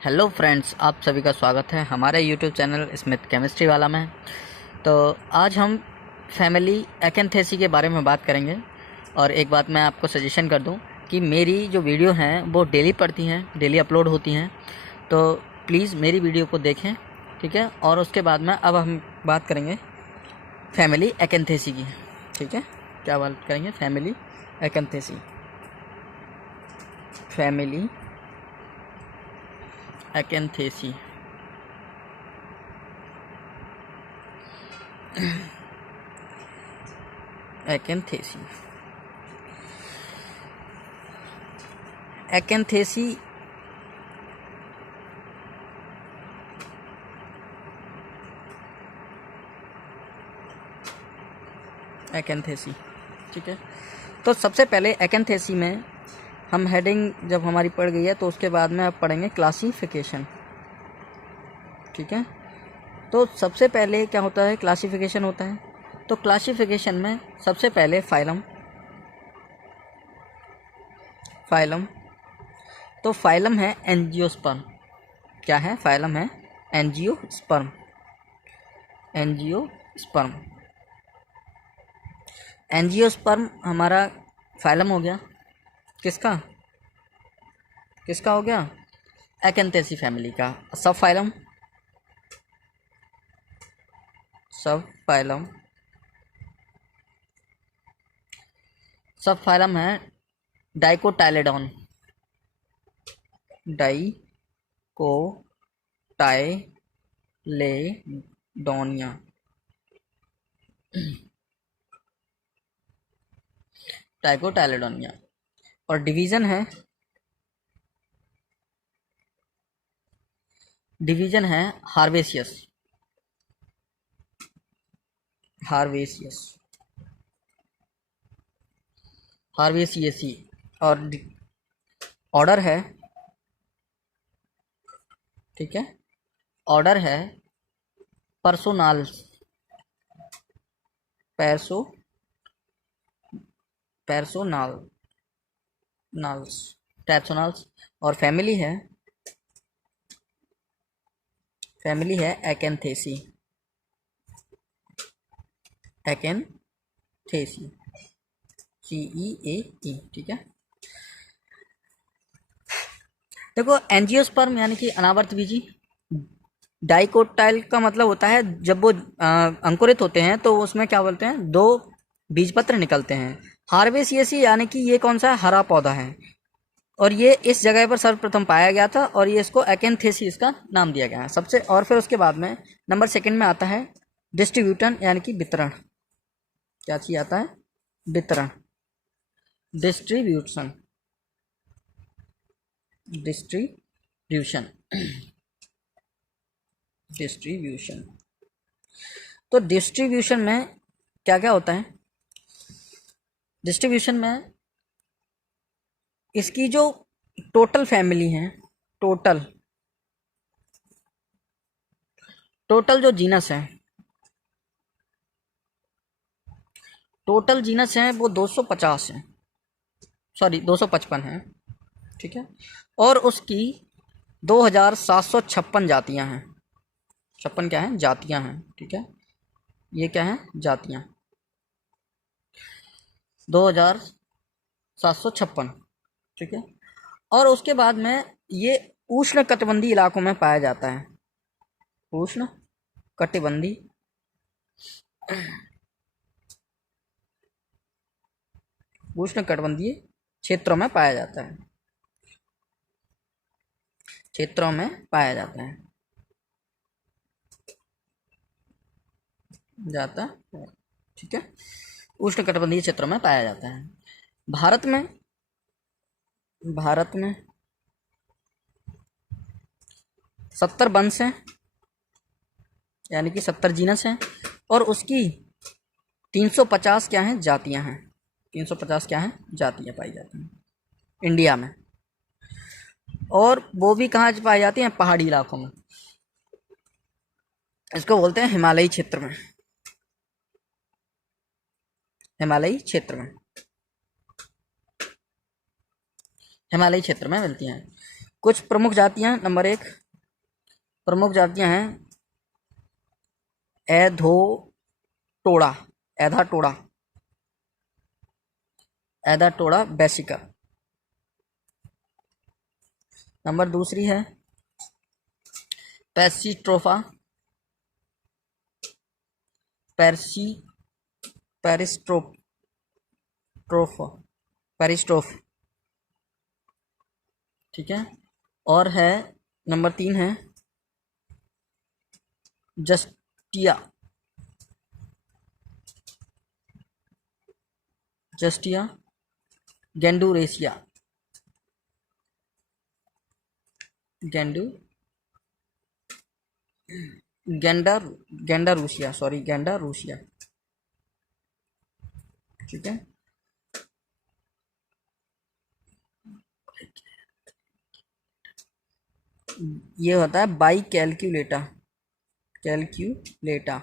Hello friends, आप सभी का स्वागत है हमारे यूट्यूब चैनल स्मिथ केमिस्ट्री वाला में। तो आज हम फैमिली एकेंथेसी के बारे में बात करेंगे। और एक बात मैं आपको सजेशन कर दूं कि मेरी जो वीडियो हैं वो डेली पड़ती हैं, डेली अपलोड होती हैं। तो प्लीज़ मेरी वीडियो को देखें, ठीक है। और उसके बाद में अब हम बात करेंगे फैमिली एकेंथेसी की, ठीक है। क्या बात करेंगे? Family Acanthaceae. Family Acanthaceae. Acanthaceae Acanthaceae Acanthaceae, ठीक है। तो सबसे पहले एकेंथेसी में हम हेडिंग जब हमारी पड़ गई है तो उसके बाद में अब पढ़ेंगे क्लासिफिकेशन, ठीक है। तो सबसे पहले क्या होता है? क्लासिफिकेशन होता है। तो क्लासिफिकेशन में सबसे पहले फाइलम। तो फाइलम है एंजियोस्पर्म। क्या है? फाइलम है एंजियोस्पर्म। एंजियोस्पर्म एंजियोस्पर्म हमारा फाइलम हो गया। किसका किसका हो गया? एकेंथेसी फैमिली का। सब फाइलम है डाइकोटाइलेडोन। डाइकोटाइलेडोनिया। डाइकोटाइलेडोनिया। और डिवीजन है हार्वेसियस। हार्वेसियस हार्वेसियसी। और ऑर्डर है, ठीक है। ऑर्डर है पर्सोनाल्स। पैरसो पैरसोनाल नाल्स टैप्सोनाल्स। और फैमिली है एकेंथेसी। एकेंथेसी, CEAE, ठीक है। देखो, एंजियोस्पर्म यानी कि अनावर्त बीजी। डाइकोटाइल का मतलब होता है जब वो अंकुरित होते हैं तो उसमें क्या बोलते हैं, दो बीजपत्र निकलते हैं। हार्वेसियसी यानी कि ये कौन सा हरा पौधा है, और ये इस जगह पर सर्वप्रथम पाया गया था, और ये इसको एकेंथेसी इसका नाम दिया गया है सबसे। और फिर उसके बाद में नंबर सेकंड में आता है डिस्ट्रीब्यूटन यानी कि वितरण। क्या चीज आता है? वितरण। Distribution distribution distribution. तो डिस्ट्रीब्यूशन में क्या क्या होता है? डिस्ट्रीब्यूशन में इसकी जो टोटल फैमिली है, टोटल टोटल जो जीनस है, टोटल जीनस है वो 250 है, सॉरी 255 है, ठीक है। और उसकी 2756 जातियां हैं। 56 क्या है? जातियां हैं, ठीक है। ये क्या है? जातियां। 2756, ठीक है। और उसके बाद में ये उष्ण कटिबंधीय इलाकों में पाया जाता है। उष्ण कटिबंधीय उष्ण कटिबंधीय क्षेत्रों में पाया जाता है। क्षेत्रों में पाया जाता है जाता है, ठीक है। उष्ण कटिबंधीय क्षेत्रों में पाया जाता है। भारत में भारत में 70 वंश हैं, यानी कि 70 जीनस हैं। और उसकी 350 क्या हैं? जातियां हैं। 350 क्या हैं? जातियां पाई जाती हैं इंडिया में। और वो भी कहाँ पाई जाती हैं? पहाड़ी इलाकों में। इसको बोलते हैं हिमालयी क्षेत्र में। हिमालयी क्षेत्र में मिलती हैं। कुछ प्रमुख जातियां, नंबर 1 प्रमुख जातियां हैं एधोटोड़ा, एधाटोड़ा, एधाटोड़ा बेसिका। नंबर दूसरी है पैसिट्रोफा, पेर्सी पेरिस्ट्रोफ ट्रोफ पेरिस्ट्रोफ, ठीक है। और है नंबर 3 है जस्टिया, जस्टिया गेंडुरेसिया, गेंडू गेंडारूसिया, सॉरी गेंडारूसिया, ठीक है। ये होता है बाई कैलक्यूलेटा, कैलक्यूलेटा,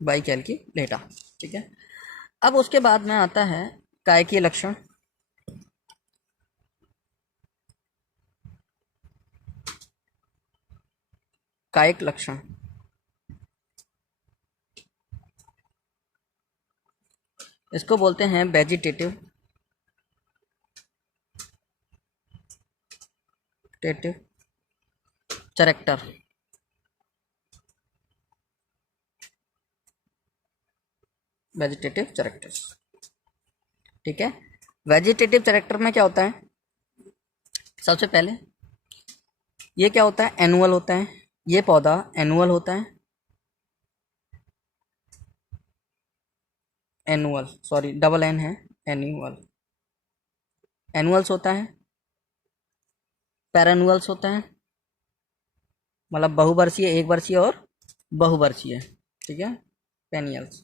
बाई कैलक्यूलेटा, ठीक है। अब उसके बाद में आता है कायकीय लक्षण। कायिक लक्षण, इसको बोलते हैं वेजिटेटिव कैरेक्टर, वेजिटेटिव कैरेक्टर्स, ठीक है। वेजिटेटिव कैरेक्टर में क्या होता है, सबसे पहले ये क्या होता है, एनुअल होता है, ये पौधा एनुअल होता है, एनुअल, सॉरी डबल एन है, एनुअल, एनुअल्स होता है, पैरानुअल्स होता है, मतलब बहुवर्षीय, एक वर्षीय और बहुवर्षीय, ठीक है, पेनियल्स।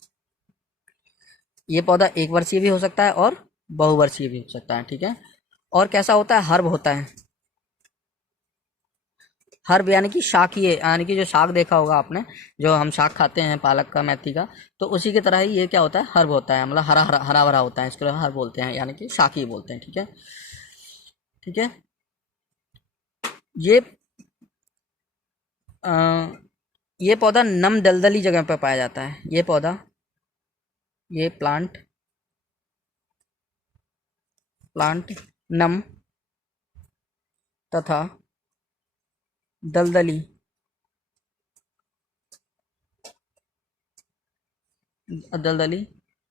ये पौधा एक वर्षीय भी हो सकता है और बहुवर्षीय भी हो सकता है, ठीक है। और कैसा होता है, हर्ब होता है, हर्ब यानी कि शाकीय, यानी कि जो शाक देखा होगा आपने, जो हम शाक खाते हैं पालक का, मेथी का, तो उसी की तरह ही ये क्या होता है, हर्ब होता है, मतलब हरा हरा हरा भरा होता है, इसको हर्ब बोलते हैं, यानी कि शाकीय बोलते हैं, ठीक है, ठीक है। ये आ, ये पौधा नम दलदली जगह पर पाया जाता है, ये पौधा, ये प्लांट नम तथा दलदली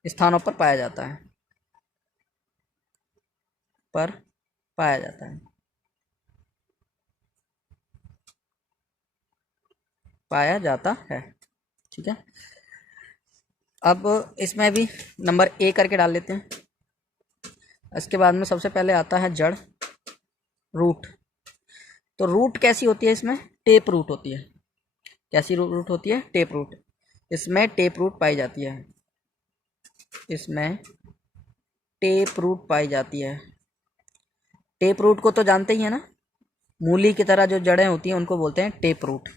स्थानों पर पाया जाता है, पर पाया जाता है, पाया जाता है, ठीक है। अब इसमें भी नंबर ए करके डाल लेते हैं। इसके बाद में सबसे पहले आता है जड़, रूट। तो रूट कैसी होती है, इसमें टेप रूट होती है, कैसी रूट होती है, टेप रूट, इसमें टेप रूट पाई जाती है, इसमें टेप रूट पाई जाती है। टेप रूट को तो जानते ही है ना, मूली की तरह जो जड़ें होती हैं उनको बोलते हैं टेप रूट,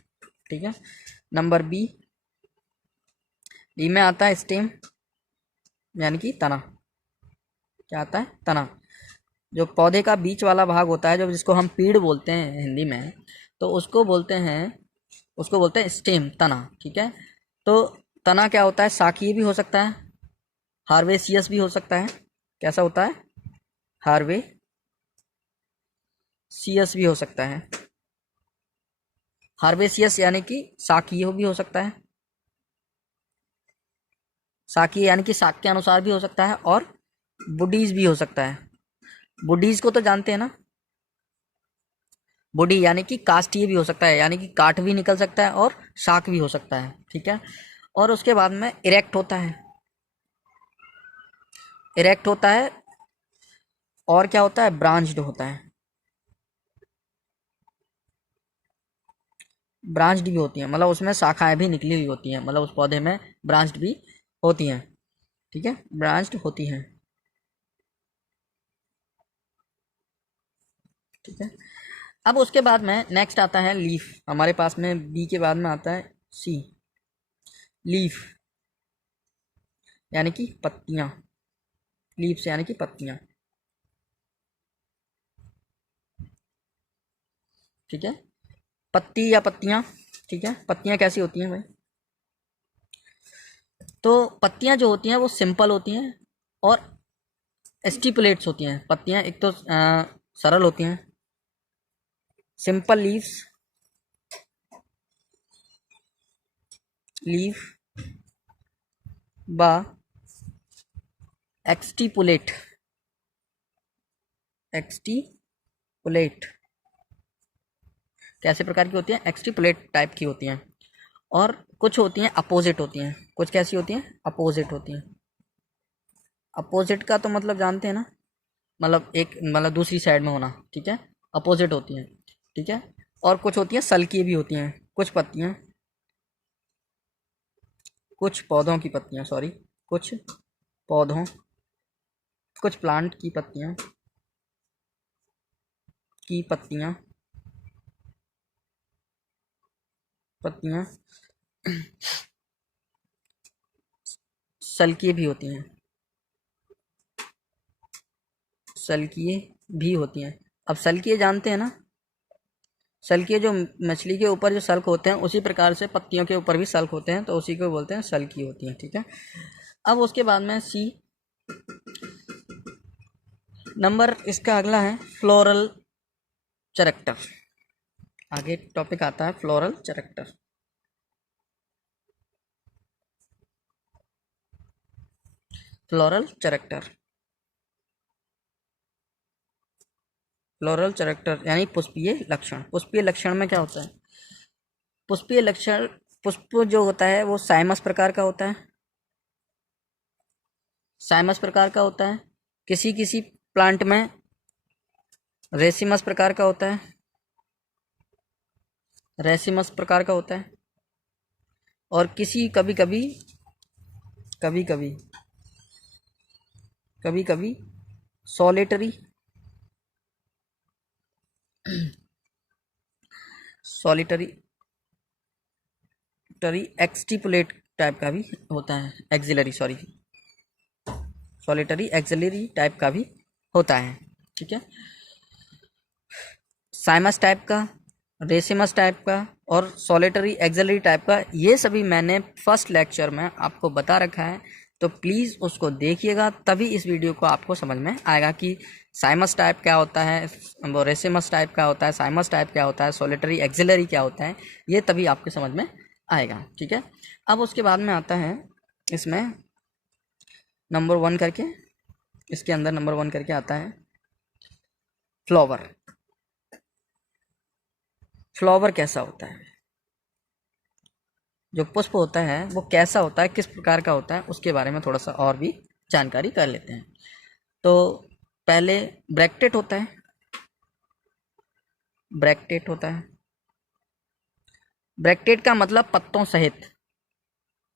ठीक है। नंबर बी में आता है स्टेम, यानी कि तना, क्या आता है, तना, जो पौधे का बीच वाला भाग होता है, जो जिसको हम पीड़ बोलते हैं हिंदी में, तो उसको बोलते हैं स्टेम, तना, ठीक है। तो तना क्या होता है, शाकीय भी हो सकता है, हार्वेसियस भी हो सकता है, कैसा होता है, हार्वेसियस भी हो सकता है, हार्वेसियस यानी कि शाकीय भी हो सकता है, शाकीय यानी कि शाक के अनुसार भी हो सकता है, और बुडीज भी हो सकता है। बुडीज को तो जानते हैं ना, बुडी यानी कि काष्ठीय भी हो सकता है, यानी कि काठ भी निकल सकता है और शाक भी हो सकता है, ठीक है। और उसके बाद में इरेक्ट होता है, इरेक्ट होता है, और क्या होता है, ब्रांच्ड होता है, ब्रांच्ड भी होती है, मतलब उसमें शाखाएं भी निकली हुई होती हैं, मतलब उस पौधे में ब्रांच्ड भी होती हैं, ठीक है, ब्रांच्ड होती हैं, ठीक है। अब उसके बाद में नेक्स्ट आता है लीफ, हमारे पास में बी के बाद में आता है सी, लीफ यानी कि पत्तियां, लीव्स यानी कि पत्तियां, ठीक है। पत्ती या पत्तियाँ, ठीक है, पत्तियाँ कैसी होती हैं भाई? तो पत्तियाँ जो होती हैं वो सिंपल होती हैं और स्टिपुलेट्स होती हैं। पत्तियाँ एक तो सरल होती हैं, सिंपल लीव्स, लीव बा एक्सटिपुलेट, एक्सटिपुलेट कैसे प्रकार की होती हैं? एक्सटिपुलेट टाइप की होती हैं। और कुछ होती हैं अपोजिट होती हैं। कुछ कैसी होती हैं? अपोजिट होती हैं। अपोजिट का तो मतलब जानते हैं ना, मतलब एक मतलब दूसरी साइड में होना, ठीक है, अपोजिट होती हैं, ठीक है। और कुछ होती हैं सल्की भी होती हैं। कुछ पत्तियाँ, कुछ पौधों की पत्तियाँ, सॉरी, कुछ पौधों, कुछ प्लांट की पत्तियाँ, की पत्तियाँ, पत्तियाँ सल्की भी होती हैं, सल्किए भी होती हैं। अब सल्किए जानते हैं ना, सल्किए जो मछली के ऊपर जो सल्क होते हैं उसी प्रकार से पत्तियों के ऊपर भी सल्क होते हैं, तो उसी को बोलते हैं सल्की होती हैं, ठीक है। अब उसके बाद में सी नंबर, इसका अगला है फ्लोरल कैरेक्टर। आगे टॉपिक आता है floral character. Floral character, floral character यानी पुष्पीय लक्षण। पुष्पीय लक्षण में क्या होता है? पुष्पीय लक्षण, पुष्प जो होता है वो साइमस प्रकार का होता है, साइमस प्रकार का होता है। किसी किसी प्लांट में रेसिमस प्रकार का होता है, रेसिमस प्रकार का होता है। और किसी कभी कभी, कभी कभी, कभी कभी सॉलिटरी, सॉलिटरी टरी एक्सटिपुलेट टाइप का भी होता है, axillary, sorry, solitary axillary type का भी होता है, ठीक है। साइमस टाइप का, रेसिमस टाइप का और सॉलिटरी एक्सिलरी टाइप का, ये सभी मैंने फर्स्ट लेक्चर में आपको बता रखा है, तो प्लीज़ उसको देखिएगा, तभी इस वीडियो को आपको समझ में आएगा कि साइमस टाइप क्या होता है, वो रेसिमस टाइप क्या होता है, साइमस टाइप क्या होता है, सॉलिटरी एक्सिलरी क्या होता है, ये तभी आपके समझ में आएगा, ठीक है। अब उसके बाद में आता है इसमें नंबर 1 करके, इसके अंदर नंबर 1 करके आता है फ्लावर। फ्लावर कैसा होता है, जो पुष्प होता है वो कैसा होता है, किस प्रकार का होता है, उसके बारे में थोड़ा सा और भी जानकारी कर लेते हैं। तो पहले ब्रैक्टेट होता है, ब्रैक्टेट होता है। ब्रैक्टेट का मतलब पत्तों सहित,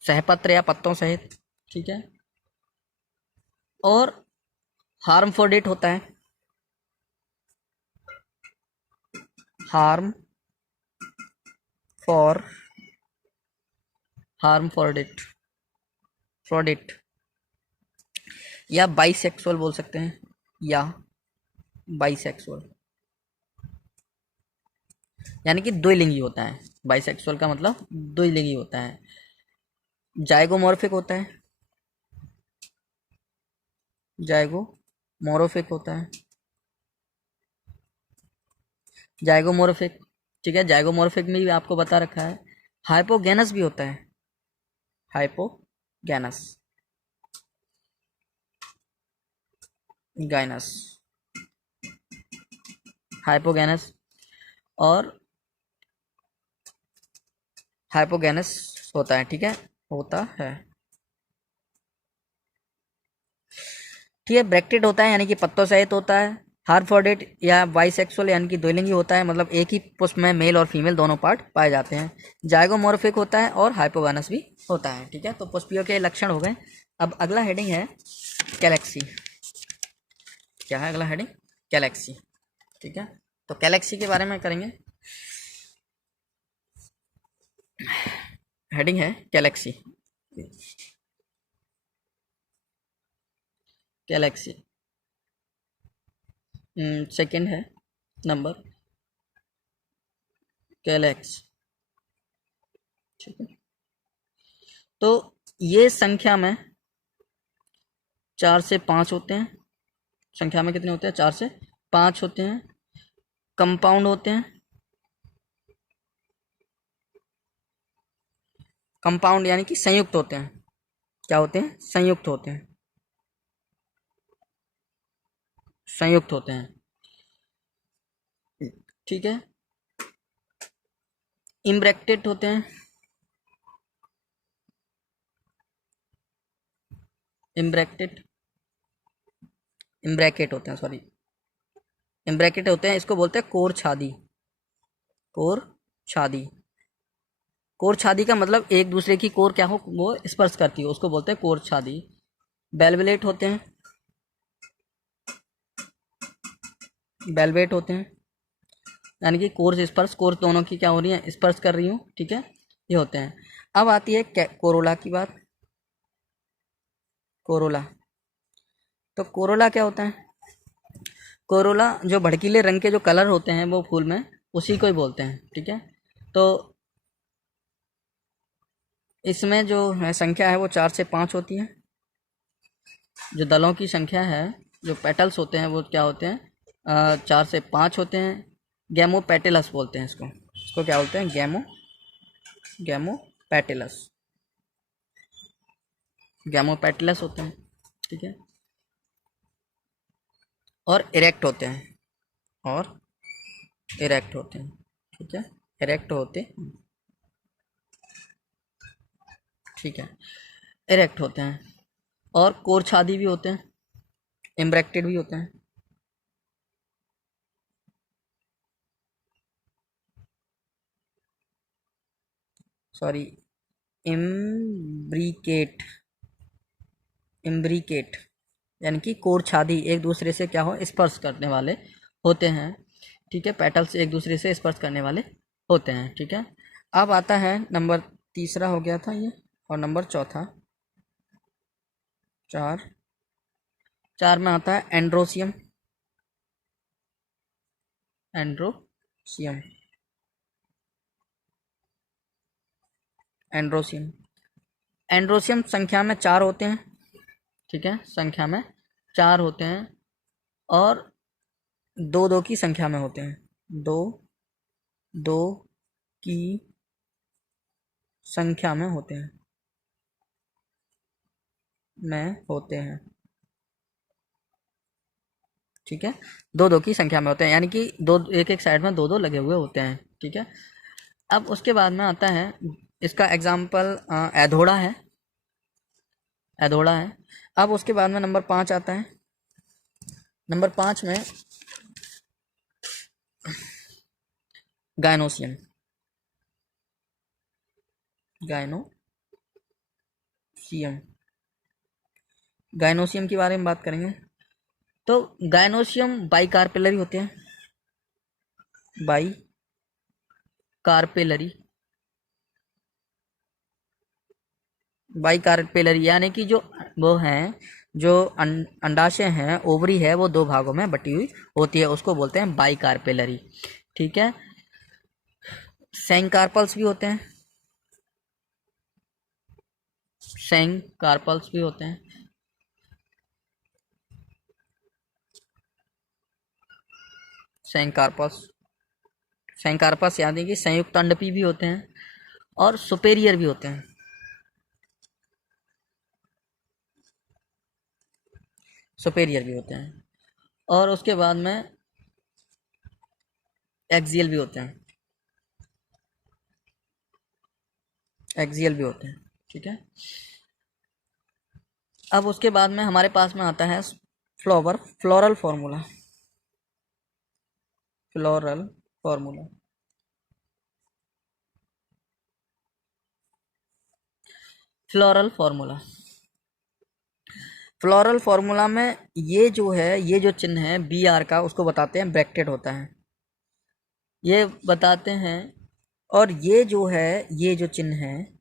सहपत्र या पत्तों सहित, ठीक है। और हार्मफोडेट होता है, हार्म फॉर, हार्मफोडेट, फ्रोडेट, या बाइसेक्सुअल बोल सकते हैं, या बाइसेक्सुअल यानी कि द्विलिंगी होता है। बाइसेक्सुअल का मतलब द्विलिंगी होता है। जाइगोमॉर्फिक होता है, जाइगोमॉर्फिक होता है, जाइगोमॉर्फिक, ठीक है। जाइगोमॉर्फिक में भी आपको बता रखा है। हाइपोगेनस भी होता है, हाइपोगेनस, गाइनस, हाइपोगेनस और हाइपोगेनस होता है, ठीक है, होता है, ठीक है। ब्रैक्टेड होता है यानी कि पत्तों सहित होता है। हार्मफोडेट या बाइसेक्सुअल यानी कि द्विलिंगी होता है, मतलब एक ही पुष्प में मेल और फीमेल दोनों पार्ट पाए जाते हैं। जाइगोमॉर्फिक होता है और हाइपोगेनस भी होता है, ठीक है। तो पुष्पियों के लक्षण हो गए। अब अगला हेडिंग है गैलेक्सी। क्या है अगला हेडिंग? गैलेक्सी, ठीक है। तो गैलेक्सी के बारे में करेंगे। हेडिंग है गैलेक्सी, गैलेक्सी। सेकंड है नंबर, कैलेक्स, ठीक है। तो ये संख्या में 4 से 5 होते हैं। संख्या में कितने होते हैं? 4 से 5 होते हैं। कंपाउंड होते हैं। कंपाउंड यानी कि संयुक्त होते हैं। क्या होते हैं? संयुक्त होते हैं। संयुक्त होते हैं, ठीक है। इम्ब्रैक्टेड होते हैं। इम्ब्रैकेट होते हैं, सॉरी, इम्ब्रैकेट होते हैं। इसको बोलते हैं कोर छादी। कोर छादी। कोर छादी का मतलब एक दूसरे की कोर क्या हो, वो स्पर्श करती हो, उसको बोलते हैं कोर छादी। बेलवेट होते हैं। बेलवेट होते हैं यानी कि कोर से स्पर्श, कोर दोनों की क्या हो रही है? स्पर्श कर रही हूँ, ठीक है। ये होते हैं। अब आती है कोरोला की बात। कोरोला, तो कोरोला क्या होता है? कोरोला जो भड़कीले रंग के जो कलर होते हैं वो फूल में, उसी को ही बोलते हैं, ठीक है। तो इसमें जो है संख्या है वो 4 से 5 होती है। जो दलों की संख्या है, जो पेटल्स होते हैं वो क्या होते हैं? 4 से 5 होते हैं। गैमो पेटेलस बोलते हैं इसको। इसको क्या बोलते हैं? गैमो पेटेलस। गैमो पेटेलस होते हैं, ठीक है। और इरेक्ट होते हैं। और इरेक्ट होते हैं, ठीक है। इरेक्ट होते, ठीक है, इरेक्ट होते हैं। और कोर छादी भी होते हैं। इम्ब्रैक्टेड भी होते हैं। Sorry, imbricate. इम्ब्रिकेट यानी कि कोर छादी एक दूसरे से क्या हो? स्पर्श करने वाले होते हैं, ठीक है। पेटल्स एक दूसरे से स्पर्श करने वाले होते हैं, ठीक है। अब आता है नंबर तीसरा हो गया था ये, और नंबर चौथा। 4 में आता है एंड्रोसियम। एंड्रोसियम। एंड्रोसियम। एंड्रोसियम संख्या में 4 होते हैं, ठीक है। संख्या में 4 होते हैं और 2-2 की संख्या में होते हैं। 2-2 की संख्या में होते हैं। ठीक है। 2-2 की संख्या में होते हैं, यानी कि दो, एक एक साइड में 2-2 लगे हुए होते हैं, ठीक है। अब उसके बाद में आता है, इसका एग्जाम्पल एधोड़ा है। एधोड़ा है। अब उसके बाद में नंबर 5 आता है। नंबर 5 में गायनोसियम। गायनोसियम। गायनोसियम के बारे में बात करेंगे। तो गायनोसियम बाइकार्पेलरी होते हैं। बाइकार्पेलरी। बाइकार्पेलरी यानी कि जो वो हैं, जो अंडाशय हैं, ओवरी है, वो 2 भागों में बटी हुई होती है, उसको बोलते हैं बाइकार्पेलरी, ठीक है। सेंकार्पल्स भी होते हैं। सेंकार्पल्स भी होते हैं। सेंकार्पस। सेंकार्पस यानी कि संयुक्त अंडपी भी होते हैं और सुपेरियर भी होते हैं। सुपेरियर भी होते हैं। और उसके बाद में एक्सियल भी होते हैं। एक्सियल भी होते हैं, ठीक है। अब उसके बाद में हमारे पास में आता है floral formula. Floral formula. Floral formula. Floral formula में ये जो है, ये जो चिन्ह है बी आर का, उसको बताते हैं ब्रैकेट होता है, ये बताते हैं। और ये जो है, ये जो चिन्ह है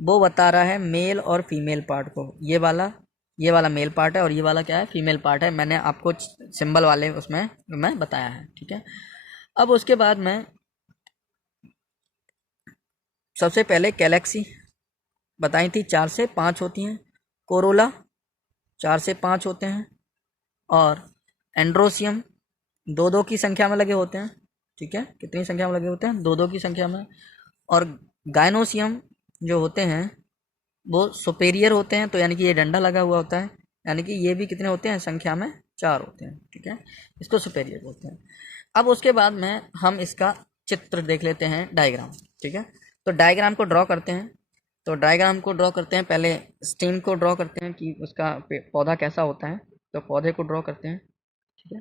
वो बता रहा है मेल और फीमेल पार्ट को। ये वाला मेल पार्ट है और ये वाला क्या है? फीमेल पार्ट है। मैंने आपको सिंबल वाले उसमें मैं बताया है, ठीक है। अब उसके बाद में सबसे पहले कैलेक्सी बताई थी 4 से 5 होती हैं, कोरोला 4 से 5 होते हैं, और एंड्रोसियम 2-2 की संख्या में लगे होते हैं। ठीक है, कितनी संख्या में लगे होते हैं? 2-2 की संख्या में। और गायनोसियम जो होते हैं वो सुपेरियर होते हैं, तो यानी कि ये डंडा लगा हुआ होता है, यानी कि ये भी कितने होते हैं? संख्या में 4 होते हैं। ठीक है, इसको सुपेरियर बोलते हैं। अब उसके बाद में हम इसका चित्र देख लेते हैं, डायग्राम। ठीक है, तो डायग्राम को ड्रॉ करते हैं। तो डायग्राम को ड्रॉ करते हैं, पहले स्टेम को ड्रॉ करते हैं कि उसका पौधा कैसा होता है। तो पौधे को ड्रॉ करते हैं। ठीक है,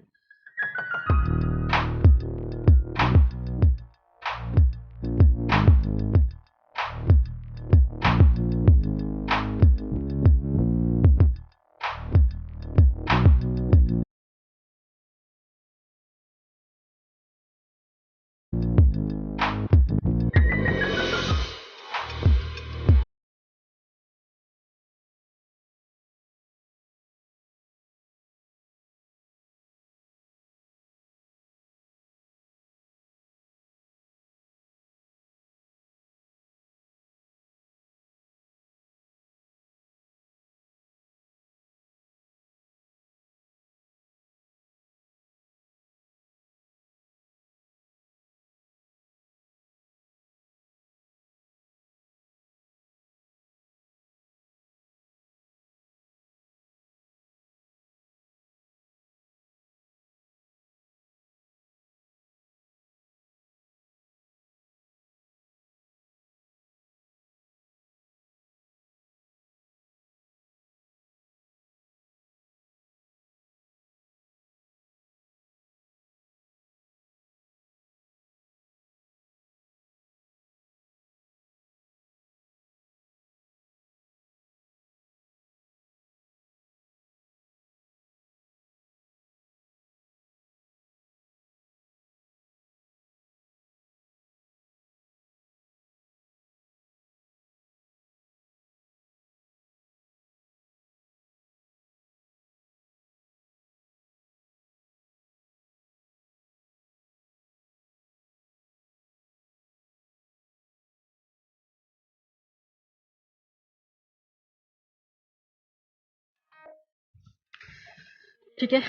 ठीक है,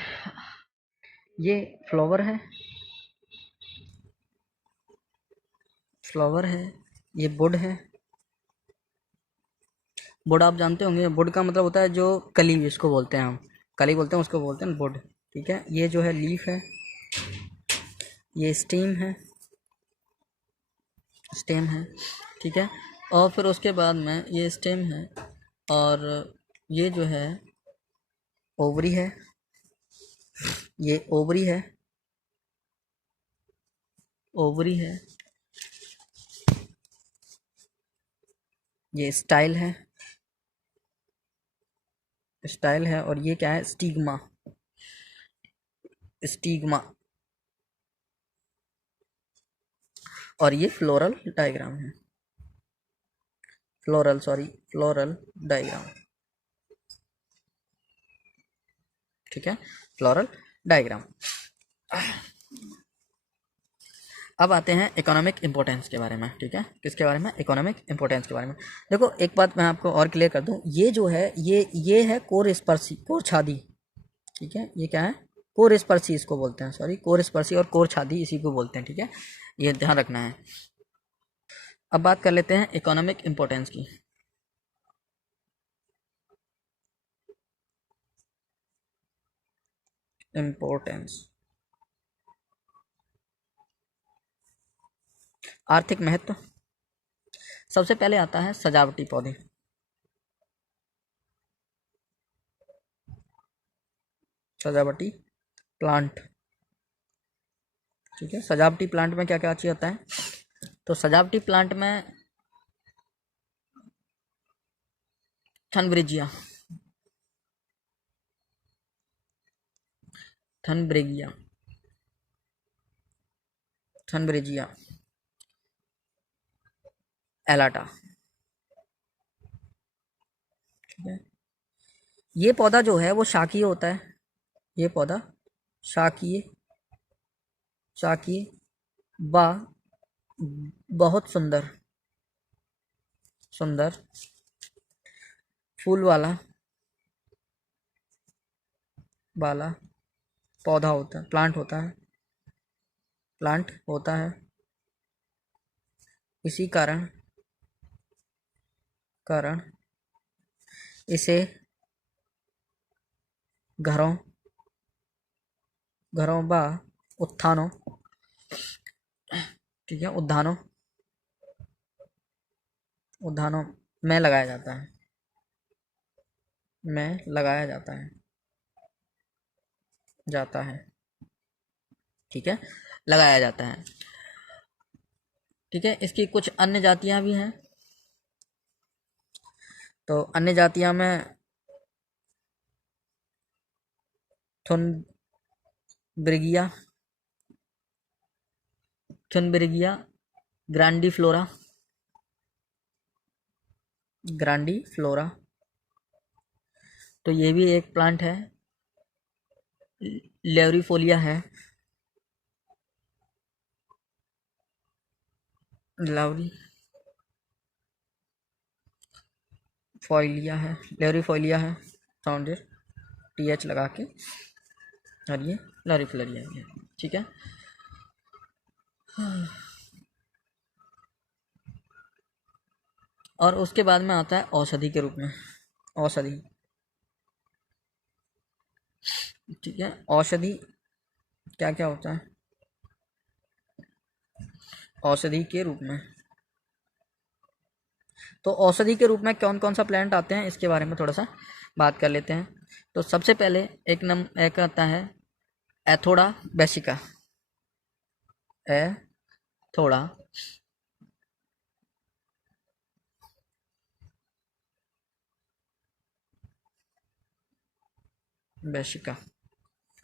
ये फ्लावर है, फ्लावर है, ये बुड है। बुड आप जानते होंगे, बुड का मतलब होता है जो कली, इसको बोलते हैं हम, कली बोलते हैं, उसको बोलते हैं बुड। ठीक है, ये जो है लीफ है, ये स्टेम है, स्टेम है। ठीक है, और फिर उसके बाद में ये स्टेम है, और ये जो है ओवरी है, ये ओवरी है, ओवरी है, ये स्टाइल है, स्टाइल है, और ये क्या है? Stigma, stigma. और ये फ्लोरल डायग्राम है, फ्लोरल, सॉरी, फ्लोरल डायग्राम। ठीक है, फ्लोरल डायग्राम। अब आते हैं इकोनॉमिक इंपॉर्टेंस के बारे में। ठीक है, किसके बारे में? इकोनॉमिक इंपॉर्टेंस के बारे में। देखो, एक बात मैं आपको और क्लियर कर दूं, ये जो है ये है कोर स्पर्शी, कोर छादी। ठीक है, ये क्या है? कोर स्पर्शी इसको बोलते हैं, सॉरी, कोर स्पर्शी और कोर छादी इसी को बोलते हैं। ठीक है, ये ध्यान रखना है। अब बात कर लेते हैं इकोनॉमिक इंपॉर्टेंस की। इंपॉर्टेंस, आर्थिक महत्व। सबसे पहले आता है सजावटी पौधे। सजावटी प्लांट। ठीक है, सजावटी प्लांट में क्या क्या चाहिए होता है? तो सजावटी प्लांट में थनब्रिजिया, थनब्रिजिया, थनब्रिजिया, एलाटा। ठीक है, ये पौधा जो है वो शाकीय होता है, ये पौधा शाकीय, शाकीय, बा बहुत सुंदर, सुंदर फूल वाला पौधा होता है, प्लांट होता है। इसी कारण इसे घरों व उत्थानों, ठीक है, उद्यानों में लगाया जाता है, ठीक है, लगाया जाता है। ठीक है, इसकी कुछ अन्य जातियां भी हैं। तो अन्य जातियां में थुनबर्गिया, ग्रांडीफ्लोरा, तो ये भी एक प्लांट है। लेवरीफोलिया है, लेवरीफोलिया है, साउंड TH लगा के, और ये लॉरीफ्लोरिया है, ठीक है। और उसके बाद में आता है औषधि के रूप में, ठीक है। औषधि क्या क्या होता है औषधि के रूप में? तो औषधि के रूप में कौन कौन सा प्लांट आते हैं, इसके बारे में थोड़ा सा बात कर लेते हैं। तो सबसे पहले एक आता है एथोडा बेसिका,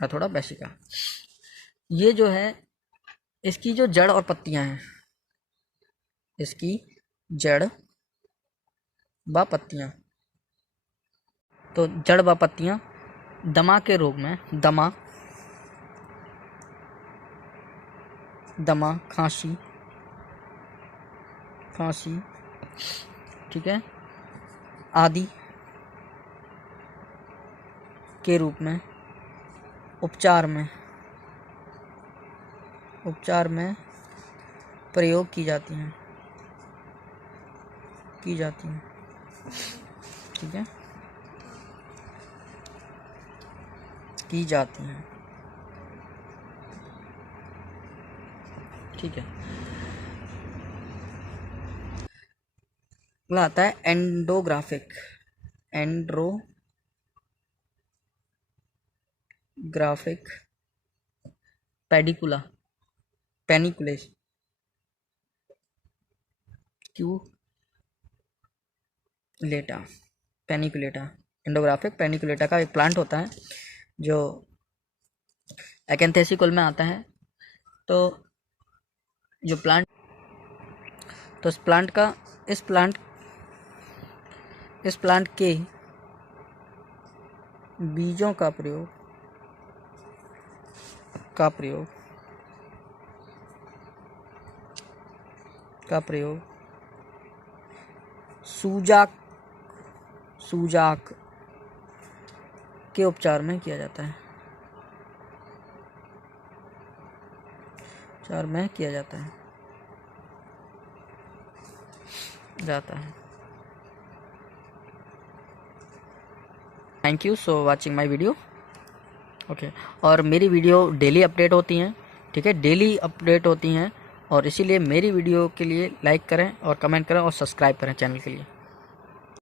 एथोडा बेसिका, ये जो है, इसकी जो जड़ और पत्तियां हैं, तो जड़ व पत्तियां दमा के रोग में, खांसी, ठीक है, आदि के रूप में उपचार में प्रयोग की जाती हैं, ठीक है, की जाती हैं, ठीक है। अगला आता है एंडोग्राफिक, एंडोग्राफिक पेनिकुलेटा का एक प्लांट होता है जो एकेंथेसी कुल में आता है। तो जो प्लांट, तो इस प्लांट के बीजों का प्रयोग सूजाक के उपचार में किया जाता है, thank you so watching my video. Okay, और मेरी वीडियो डेली अपडेट होती हैं, ठीक है, और इसीलिए मेरी वीडियो के लिए लाइक करें और कमेंट करें और सब्सक्राइब करें चैनल के लिए।